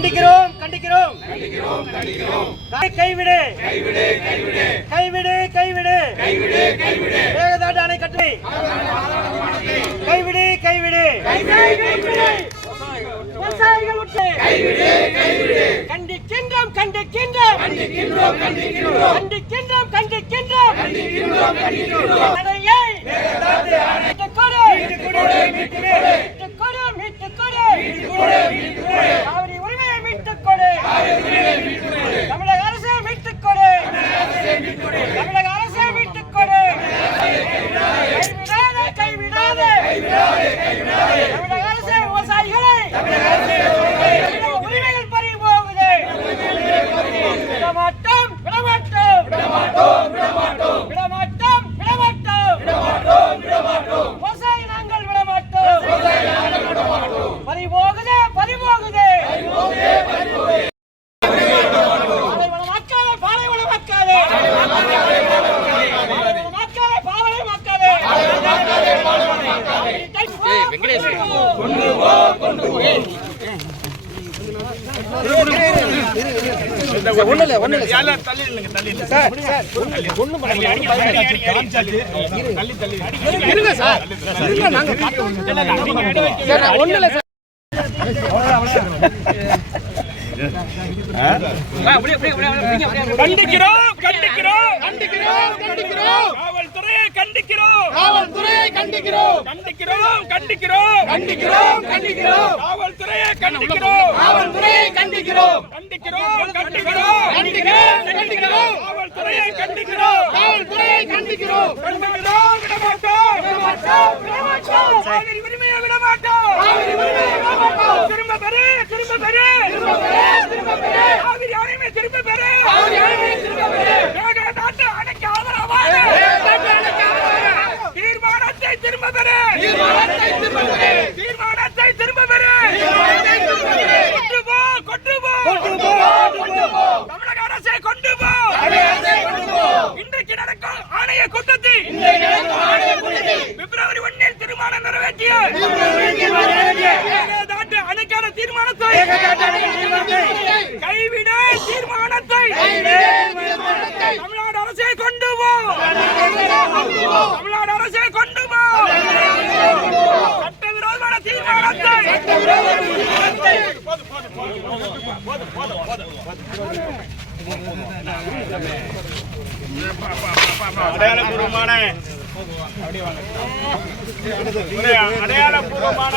கண்டிக்கிறோம் கண்டிக்கிறோம். கைவிடு. கைவிடு கைவிடு. மேகதாட்டு அணை கட்டு. கைவிடு கைவிடு. விவசாயிகள் விட்டு கண்டிக்கின்றோம் கண்டிக்கின்றோம். கண்டிக்கின்றோம் கண்டிக்கின்றோம். தடையை மீட்டுக் கொடு. மீட்டுக் கொடு, மீட்டுக் கொடு. உரிமையை கண்டிக்கிறோம் கண்டிக்கிறோம் கண்டிக்கிறோம் கண்டிக்கிறோம். காவல்துறையை கண்டிக்கிறோம். காவல்துறையை கண்டிக்கிறோம். கண்டிக்கிறோம் கண்டிக்கிறோம். கண்டிக்கிறோம் கண்டிக்கிறோம். காவல்துறையை கண்டிக்கிறோம். காவல்துறையை கண்டிக்கிறோம். கண்டிக்கிறோம் கண்டிக்கிறோம். கண்டிக்கிறோம் கண்டிக்கிறோம். காவல்துறையை கண்டிக்கிறோம். காவல்துறையை கண்டிக்கிறோம். கண்டிக்கிறோம். தமிழ்நாடு அரசை கொண்டு போ. சட்டவிரோதமான தீர்மானத்தை. அடையாளபூர்வமான. அடையாளபூர்வமான.